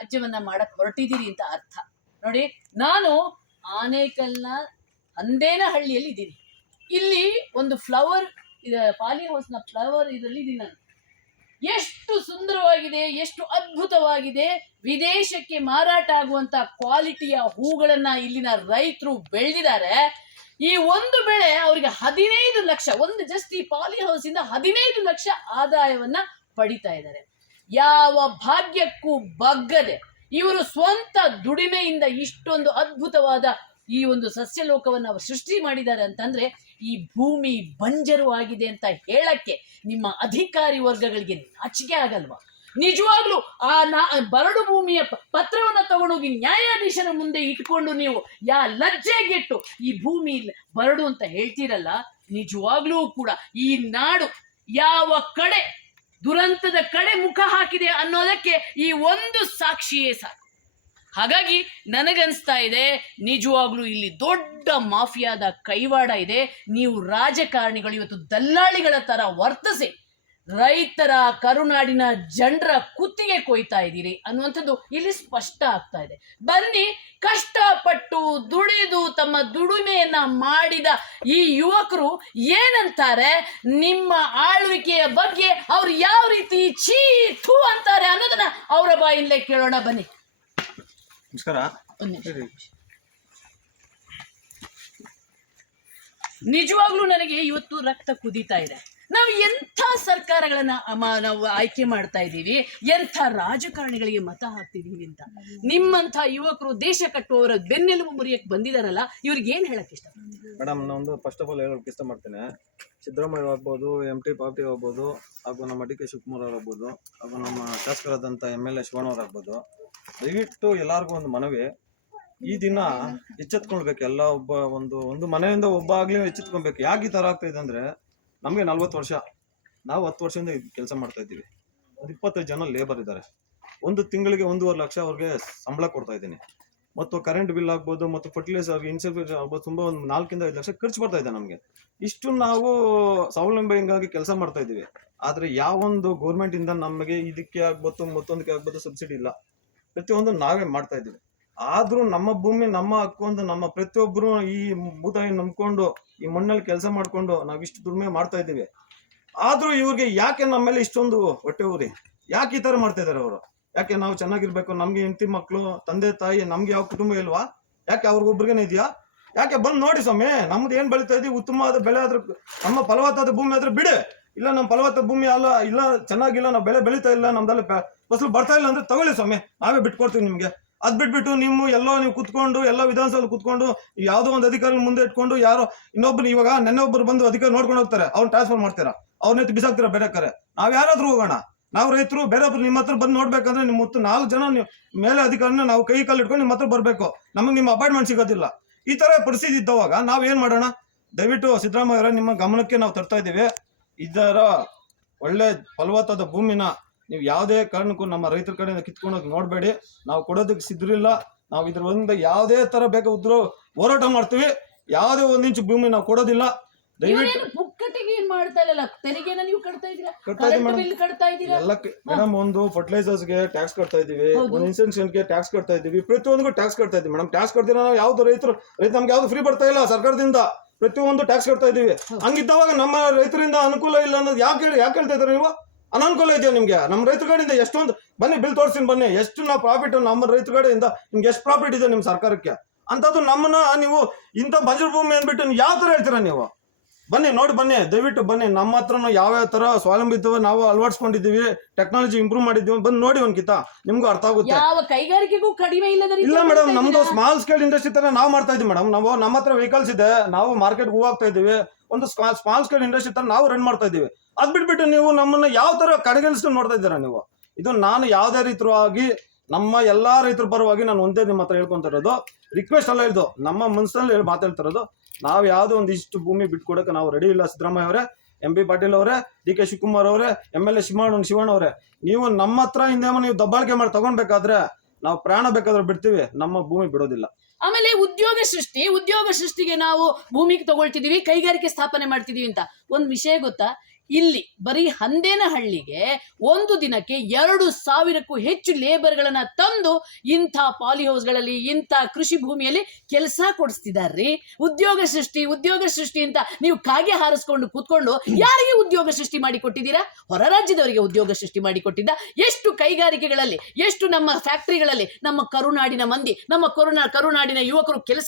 ರಾಜ್ಯವನ್ನ ಮಾಡಕ್ ಹೊರಟಿದ್ದೀರಿ ಅಂತ ಅರ್ಥ. ನೋಡಿ, ನಾನು ಆನೇಕಲ್ನ ಹಂದೇನಹಳ್ಳಿಯಲ್ಲಿ ಇದ್ದೀನಿ. ಇಲ್ಲಿ ಒಂದು ಫ್ಲವರ್ ಪಾಲಿ ಹೌಸ್ನ ಫ್ಲವರ್ ಇದರಲ್ಲಿ ಇದ್ದೀನಿ ನಾನು. ಎಷ್ಟು ಸುಂದರವಾಗಿದೆ, ಎಷ್ಟು ಅದ್ಭುತವಾಗಿದೆ. ವಿದೇಶಕ್ಕೆ ಮಾರಾಟ ಆಗುವಂತ ಕ್ವಾಲಿಟಿಯ ಹೂಗಳನ್ನ ಇಲ್ಲಿನ ರೈತರು ಬೆಳೆದಿದ್ದಾರೆ. ಈ ಒಂದು ಬೆಳೆ ಅವರಿಗೆ 15 ಲಕ್ಷ, ಒಂದು ಜಸ್ಟ್ ಈ ಪಾಲಿ ಹೌಸ್ ಇಂದ 15 ಲಕ್ಷ ಆದಾಯವನ್ನ ಪಡಿತಾ ಇದ್ದಾರೆ. ಯಾವ ಭಾಗ್ಯಕ್ಕೂ ಬಗ್ಗದೆ ಇವರು ಸ್ವಂತ ದುಡಿಮೆಯಿಂದ ಇಷ್ಟೊಂದು ಅದ್ಭುತವಾದ ಈ ಒಂದು ಸಸ್ಯಲೋಕವನ್ನು ಅವರು ಸೃಷ್ಟಿ ಮಾಡಿದ್ದಾರೆ ಅಂತಂದ್ರೆ, ಈ ಭೂಮಿ ಬಂಜರು ಆಗಿದೆ ಅಂತ ಹೇಳಕ್ಕೆ ನಿಮ್ಮ ಅಧಿಕಾರಿ ವರ್ಗಗಳಿಗೆ ನಾಚಿಕೆ ಆಗಲ್ವಾ? ನಿಜವಾಗ್ಲೂ ಬರಡು ಭೂಮಿಯ ಪತ್ರವನ್ನ ತಗೊಂಡೋಗಿ ನ್ಯಾಯಾಧೀಶರ ಮುಂದೆ ಇಟ್ಕೊಂಡು ನೀವು ಲಜ್ಜೆಗೆಟ್ಟು ಈ ಭೂಮಿ ಬರಡು ಅಂತ ಹೇಳ್ತೀರಲ್ಲ, ನಿಜವಾಗ್ಲೂ ಕೂಡ ಈ ನಾಡು ಯಾವ ಕಡೆ ದುರಂತದ ಕಡೆ ಮುಖ ಹಾಕಿದೆ ಅನ್ನೋದಕ್ಕೆ ಈ ಒಂದು ಸಾಕ್ಷಿಯೇ ಸಾಕು. ಹಾಗಾಗಿ ನನಗನ್ಸ್ತಾ ಇದೆ, ನಿಜವಾಗ್ಲೂ ಇಲ್ಲಿ ದೊಡ್ಡ ಮಾಫಿಯಾದ ಕೈವಾಡ ಇದೆ. ನೀವು ರಾಜಕಾರಣಿಗಳು ಇವತ್ತು ದಲ್ಲಾಳಿಗಳ ತರ ವರ್ತಿಸಿ ರೈತರ, ಕರುನಾಡಿನ ಜನರ ಕುತ್ತಿಗೆ ಕೊಯ್ತಾ ಇದ್ದೀರಿ ಅನ್ನುವಂಥದ್ದು ಇಲ್ಲಿ ಸ್ಪಷ್ಟ ಆಗ್ತಾ ಇದೆ. ಬನ್ನಿ, ಕಷ್ಟಪಟ್ಟು ದುಡಿದು ತಮ್ಮ ದುಡಿಮೆಯನ್ನ ಮಾಡಿದ ಈ ಯುವಕರು ಏನಂತಾರೆ, ನಿಮ್ಮ ಆಳ್ವಿಕೆಯ ಬಗ್ಗೆ ಅವ್ರು ಯಾವ ರೀತಿ ಛೀ ಥೂ ಅಂತಾರೆ ಅನ್ನೋದನ್ನ ಅವರ ಬಾಯಿಂದಲೇ ಕೇಳೋಣ. ಬನ್ನಿ. ನಮಸ್ಕಾರ. ನಿಜವಾಗ್ಲೂ ನನಗೆ ಇವತ್ತು ರಕ್ತ ಕುದೀತಾ ಇದೆ. ನಾವು ಎಂಥ ಸರ್ಕಾರಗಳನ್ನ ನಾವು ಆಯ್ಕೆ ಮಾಡ್ತಾ ಇದ್ದೀವಿ, ಎಂಥ ರಾಜಕಾರಣಿಗಳಿಗೆ ಮತ ಹಾಕ್ತಿದೀವಿ ಅಂತ. ನಿಮ್ಮಂಥ ಯುವಕರು ದೇಶ ಕಟ್ಟುವವರ ಬೆನ್ನೆಲುಬು ಮುರಿಯಕ್ಕೆ ಬಂದಿದಾರಲ್ಲ, ಇವ್ರಿಗೆ ಏನ್ ಹೇಳಕ್ ಇಷ್ಟ? ಮೇಡಮ್, ನಾನು ಫಸ್ಟ್ ಆಫ್ ಆಲ್ ಹೇಳೋಕೆ ಇಷ್ಟಪಡ್ತೇನೆ. ಸಿದ್ದರಾಮಯ್ಯ ಆಗ್ಬೋದು, MT ಪಾರ್ಟಿ ಆಗ್ಬೋದು, ಹಾಗೂ ನಮ್ಮ DK ಶಿವಕುಮಾರ್ ಅವ್ರು ಆಗ್ಬೋದು, ಹಾಗೂ ನಮ್ಮ ಶಾಸಕರಾದಂಥ MLA ಶಿವಣ್ಣವ್ರು ಆಗ್ಬೋದು, ದಯವಿಟ್ಟು ಎಲ್ಲರಿಗೂ ಒಂದು ಮನವಿ, ಈ ದಿನ ಎಚ್ಚೆತ್ಕೊಳ್ಬೇಕು. ಎಲ್ಲ ಒಂದು ಮನೆಯಿಂದ ಒಬ್ಬ ಆಗ್ಲಿ ಎಚ್ಚೆತ್ಕೊಳ್ಬೇಕು. ಯಾಕೆ ಈ ತರ ಆಗ್ತಾ ಇದೆ ಅಂದ್ರೆ, ನಮಗೆ 40 ವರ್ಷ, ನಾವು 10 ವರ್ಷದಿಂದ ಕೆಲಸ ಮಾಡ್ತಾ ಇದ್ದೀವಿ. ಒಂದು 25 ಜನ ಲೇಬರ್ ಇದ್ದಾರೆ. ಒಂದು ತಿಂಗಳಿಗೆ 1.5 ಲಕ್ಷ ಅವ್ರಿಗೆ ಸಂಬಳ ಕೊಡ್ತಾ ಇದ್ದೀನಿ. ಮತ್ತು ಕರೆಂಟ್ ಬಿಲ್ ಆಗ್ಬೋದು, ಮತ್ತು ಫರ್ಟಿಲೈಸರ್ ಇನ್ಸೂರೆನ್ಸ್ ಆಗ್ಬೋದು, ತುಂಬ ಒಂದು 4 ಇಂದ 5 ಲಕ್ಷ ಖರ್ಚು ಬರ್ತಾ ಇದೆ ನಮಗೆ. ಇಷ್ಟು ನಾವು ಸ್ವಾವಲಂಬಿಯಾಗಿ ಕೆಲಸ ಮಾಡ್ತಾ ಇದ್ದೀವಿ. ಆದರೆ ಯಾವೊಂದು ಗೌರ್ಮೆಂಟ್ ಇಂದ ನಮಗೆ ಇದಕ್ಕೆ ಆಗ್ಬೋದು, ಮತ್ತೊಂದಕ್ಕೆ ಆಗ್ಬೋದು ಸಬ್ಸಿಡಿ ಇಲ್ಲ. ಪ್ರತಿಯೊಂದು ನಾವೇ ಮಾಡ್ತಾ ಇದ್ದೀವಿ. ಆದ್ರೂ ನಮ್ಮ ಭೂಮಿ, ನಮ್ಮ ಹಕ್ಕು ಅಂತ ನಮ್ಮ ಪ್ರತಿಯೊಬ್ಬರು ಈ ಭೂತಾಯಿ ನಂಬ್ಕೊಂಡು ಈ ಮಣ್ಣಲ್ಲಿ ಕೆಲಸ ಮಾಡ್ಕೊಂಡು ನಾವಿಷ್ಟು ದುಡಿಮೆ ಮಾಡ್ತಾ ಇದ್ದೀವಿ. ಆದ್ರೂ ಇವ್ರಿಗೆ ಯಾಕೆ ನಮ್ಮ ಮೇಲೆ ಇಷ್ಟೊಂದು ಹೊಟ್ಟೆ ಊರಿ, ಯಾಕೆ ಈ ತರ ಮಾಡ್ತಾ ಇದಾರೆ ಅವರು? ಯಾಕೆ ನಾವು ಚೆನ್ನಾಗಿರ್ಬೇಕು, ನಮ್ಗೆ ಹೆಂಡತಿ ಮಕ್ಕಳು, ತಂದೆ ತಾಯಿ, ನಮ್ಗೆ ಯಾವ ಕುಟುಂಬ ಇಲ್ವಾ? ಯಾಕೆ ಅವ್ರಿಗೊಬ್ರಿಗೇನೆ ಇದೆಯಾ? ಯಾಕೆ ಬಂದು ನೋಡಿ ಸ್ವಾಮಿ, ನಮ್ದು ಏನ್ ಬೆಳೀತಾ ಇದೀವಿ, ಉತ್ತಮವಾದ ಬೆಳೆ ಆದ್ರೆ, ನಮ್ಮ ಫಲವತ್ತಾದ ಭೂಮಿ ಆದ್ರೆ ಬಿಡಿ. ಇಲ್ಲ ನಮ್ಮ ಫಲವತ್ತಾದ ಭೂಮಿ ಅಲ್ಲ, ಇಲ್ಲ ಚೆನ್ನಾಗಿಲ್ಲ, ನಾವು ಬೆಳೆ ಬೆಳೀತಾ ಇಲ್ಲ, ನಮ್ದೆಲ್ಲ ಫಸಲು ಬರ್ತಾ ಇಲ್ಲ ಅಂದ್ರೆ ತಗೊಳ್ಳಿ ಸ್ವಾಮಿ, ನಾವೇ ಬಿಟ್ಕೊಡ್ತೀವಿ ನಿಮ್ಗೆ. ಅದ್ ಬಿಟ್ಬಿಟ್ಟು ನೀವು ಕುತ್ಕೊಂಡು ಎಲ್ಲ ವಿಧಾನಸಭೆ ಕುತ್ಕೊಂಡು ಯಾವ್ದೋ ಒಂದು ಅಧಿಕಾರಿ ಮುಂದೆ ಇಟ್ಕೊಂಡು ಯಾರೋ ಇನ್ನೊಬ್ರು, ಇವಾಗ ನೆನ್ನೆ ಒಬ್ಬರು ಬಂದು ಅಧಿಕಾರಿ ನೋಡ್ಕೊಂಡು ಹೋಗ್ತಾರೆ, ಅವ್ರನ್ನ ಟ್ರಾನ್ಸ್ಫರ್ ಮಾಡ್ತೀರಾ, ಅವ್ರನ್ನ ಬಿಸಾಕ್ತೀರಾ ಬೇರೆ ಕರೆ. ನಾವ್ ಯಾರಾದ್ರೂ ಹೋಗೋಣ, ನಾವು ರೈತರು. ಬೇರೆಯೊಬ್ರು ನಿಮ್ಮ ಹತ್ರ ಬಂದು ನೋಡ್ಬೇಕಂದ್ರೆ ನಿಮ್ಮ 4 ಜನ ಮೇಲೆ ಅಧಿಕಾರಿನ ನಾವು ಕೈ ಕಾಲು ಇಟ್ಕೊಂಡು ನಿಮ್ಮ ಹತ್ರ ಬರ್ಬೇಕು. ನಮಗೆ ನಿಮ್ಮ ಅಪಾಯಿಂಟ್ಮೆಂಟ್ ಸಿಗೋದಿಲ್ಲ. ಈ ತರ ಪರಿಸ್ಥಿತಿ ಇದ್ದವಾಗ ನಾವ್ ಏನ್ ಮಾಡೋಣ? ದಯವಿಟ್ಟು ಸಿದ್ದರಾಮಯ್ಯ ನಿಮ್ಮ ಗಮನಕ್ಕೆ ನಾವು ತರ್ತಾ ಇದ್ದೀವಿ. ಇದರ ಒಳ್ಳೆ ಫಲವತ್ತಾದ ಭೂಮಿನ ನೀವು ಯಾವುದೇ ಕಾರಣಕ್ಕೂ ನಮ್ಮ ರೈತರ ಕಡೆಯಿಂದ ಕಿತ್ಕೊಂಡೋಗಿ ನೋಡಬೇಡಿ. ನಾವು ಕೊಡೋದಕ್ಕೆ ಸಿದ್ರಿಲ್ಲ. ನಾವು ಇದ್ರ ಒಂದು ಯಾವುದೇ ತರ ಬೇಕಾದ್ರೂ ಹೋರಾಟ ಮಾಡ್ತೀವಿ. ಯಾವುದೇ 1 ಇಂಚು ಭೂಮಿ ನಾವು ಕೊಡೋದಿಲ್ಲ. ದಯವಿಟ್ಟು ಮೇಡಮ್, ಒಂದು ಫರ್ಟಿಲೈಸರ್ಸ್ಗೆ ಟ್ಯಾಕ್ಸ್ ಕಟ್ತಾ ಇದೀವಿ, ಒಂದು ಇನ್ಸೂರೆನ್ಸ್ಗೆ ಟ್ಯಾಕ್ಸ್ ಕಟ್ತಾ ಇದೀವಿ, ಪ್ರತಿಯೊಂದಿಗೂ ಟ್ಯಾಕ್ಸ್ ಕಟ್ತಾ ಇದೀವಿ ಮೇಡಮ್. ಟ್ಯಾಕ್ಸ್ ಕಟ್ತೀರ ನಾವು ಯಾವ್ದು ರೈತ ನಮ್ಗೆ ಯಾವ್ದು ಫ್ರೀ ಬರ್ತಾ ಇಲ್ಲ ಸರ್ಕಾರದಿಂದ. ಪ್ರತಿಯೊಂದು ಟ್ಯಾಕ್ಸ್ ಕಟ್ತಾ ಇದೀವಿ. ಹಂಗಿದ್ದವಾಗ ನಮ್ಮ ರೈತರಿಂದ ಅನುಕೂಲ ಇಲ್ಲ ಅನ್ನೋದು ಯಾಕೆ ಹೇಳ್ತಾ ಇದ್ದಾರೆ ನೀವು? ಅನಾನುಕೂಲ ಇದೆಯಾ ನಿಮ್ಗೆ? ನಮ್ಮ ರೈತರ ಕಡೆಯಿಂದ ಎಷ್ಟೊಂದು ಬನ್ನಿ, ಬಿಲ್ ತೋರಿಸ್ತೀನಿ ಬನ್ನಿ, ಎಷ್ಟು ನಾವು ಪ್ರಾಫಿಟ್ ನಮ್ಮ ರೈತರ ಕಡೆಯಿಂದ ನಿಮ್ಗೆ ಎಷ್ಟು ಪ್ರಾಫಿಟ್ ಇದೆ ನಿಮ್ಮ ಸರ್ಕಾರಕ್ಕೆ ಅಂತದ್ದು. ನಮ್ಮನ್ನ ನೀವು ಇಂಥ ಬಂಜರು ಭೂಮಿ ಅಂದ್ಬಿಟ್ಟು ಯಾವ ತರ ಹೇಳ್ತೀರಾ ನೀವು? ಬನ್ನಿ, ನೋಡಿ ಬನ್ನಿ, ದಯವಿಟ್ಟು ಬನ್ನಿ. ನಮ್ಮ ಹತ್ರನು ಯಾವ್ಯಾವ ತರ ಸ್ವಾವಲಂಬಿತ್ವ ನಾವು ಅಳವಡಿಸ್ಕೊಂಡಿದ್ದೀವಿ, ಟೆಕ್ನಾಲಜಿ ಇಂಪ್ರೂವ್ ಮಾಡಿದ್ದೀವಿ. ಬಂದು ನೋಡಿ ಒಂದ್ಕಿತ, ನಿಮ್ಗೂ ಅರ್ಥ ಆಗುತ್ತೆ. ಕೈಗಾರಿಕೆಗೂ ಕಡಿಮೆ ಇಲ್ಲ ಮೇಡಮ್, ನಮ್ದು ಸ್ಮಾಲ್ ಸ್ಕೇಲ್ ಇಂಡಸ್ಟ್ರಿ ತರ ನಾವು ಮಾಡ್ತಾ ಇದೀವಿ ಮೇಡಮ್. ನಾವು ನಮ್ಮ ಹತ್ರ ವೆಹಿಕಲ್ಸ್ ಇದೆ, ನಾವು ಮಾರ್ಕೆಟ್ ಹೋಗ್ತಾ ಇದೀವಿ. ಒಂದು ಸ್ಮಾಲ್ ಸ್ಕೇಲ್ ಇಂಡಸ್ಟ್ರಿ ತರ ನಾವು ರನ್ ಮಾಡ್ತಾ ಇದೀವಿ. ಅದ್ ಬಿಟ್ಬಿಟ್ಟು ನೀವು ನಮ್ಮನ್ನ ಯಾವ ತರ ಕಡೆಗಣಿಸ್ಕೊಂಡು ನೋಡ್ತಾ ಇದ್ದೀರಾ ನೀವು? ಇದು ನಾನು ಯಾವುದೇ ರೈತರು ಆಗಿ, ನಮ್ಮ ಎಲ್ಲಾ ರೈತರ ಪರವಾಗಿ ನಾನು ಒಂದೇ ನಿಮ್ಮ ಹತ್ರ ಹೇಳ್ಕೊಂತ ಇರೋದು, ರಿಕ್ವೆಸ್ಟ್ ಅಲ್ಲ ಇದು, ನಮ್ಮ ಮನಸ್ಸಲ್ಲಿ ಮಾತಾಡ್ತಿರೋದು. ನಾವು ಯಾವುದೋ ಒಂದಿಷ್ಟು ಭೂಮಿ ಬಿಟ್ಕೊಡಕ್ಕೆ ನಾವು ರೆಡಿ ಇಲ್ಲ. ಸಿದ್ದರಾಮಯ್ಯ ಅವರೇ, MB ಪಾಟೀಲ್ ಅವರೇ, DK ಶಿವಕುಮಾರ್ ಅವರೇ, MLA ಶಿವಣ್ಣ ಅವರೇ, ನೀವು ನಮ್ಮ ಹತ್ರ ಹಿಂದೆ ನೀವು ದಬ್ಬಾಳಿಕೆ ಮಾಡಿ ತಗೊಂಡ್ಬೇಕಾದ್ರೆ ನಾವು ಪ್ರಾಣ ಬೇಕಾದ್ರೆ ಬಿಡ್ತೀವಿ, ನಮ್ಮ ಭೂಮಿ ಬಿಡೋದಿಲ್ಲ. ಆಮೇಲೆ ಉದ್ಯೋಗ ಸೃಷ್ಟಿಗೆ ನಾವು ಭೂಮಿಗೆ ತಗೊಳ್ತಿದೀವಿ, ಕೈಗಾರಿಕೆ ಸ್ಥಾಪನೆ ಮಾಡ್ತಿದೀವಿ ಅಂತ ಒಂದು ವಿಷಯ ಗೊತ್ತಾ? ಇಲ್ಲಿ ಬರೀ ಹಂದೇನಹಳ್ಳಿಗೆ ಒಂದು ದಿನಕ್ಕೆ 2,000ಕ್ಕೂ ಹೆಚ್ಚು ಲೇಬರ್ಗಳನ್ನ ತಂದು ಇಂಥ ಪಾಲಿ ಹೌಸ್ಗಳಲ್ಲಿ ಇಂಥ ಕೃಷಿ ಭೂಮಿಯಲ್ಲಿ ಕೆಲಸ ಕೊಡಿಸ್ತಿದಾರ್ರಿ. ಉದ್ಯೋಗ ಸೃಷ್ಟಿ ಅಂತ ನೀವು ಕಾಗೆ ಹಾರಿಸ್ಕೊಂಡು ಕೂತ್ಕೊಂಡು ಯಾರಿಗೆ ಉದ್ಯೋಗ ಸೃಷ್ಟಿ ಮಾಡಿ ಕೊಟ್ಟಿದ್ದೀರಾ? ಹೊರ ರಾಜ್ಯದವರಿಗೆ ಉದ್ಯೋಗ ಸೃಷ್ಟಿ ಮಾಡಿ ಕೊಟ್ಟಿದ್ದ. ಎಷ್ಟು ಕೈಗಾರಿಕೆಗಳಲ್ಲಿ, ಎಷ್ಟು ನಮ್ಮ ಫ್ಯಾಕ್ಟರಿಗಳಲ್ಲಿ ನಮ್ಮ ಕರುನಾಡಿನ ಮಂದಿ, ನಮ್ಮ ಕರುನಾಡಿನ ಯುವಕರು ಕೆಲಸ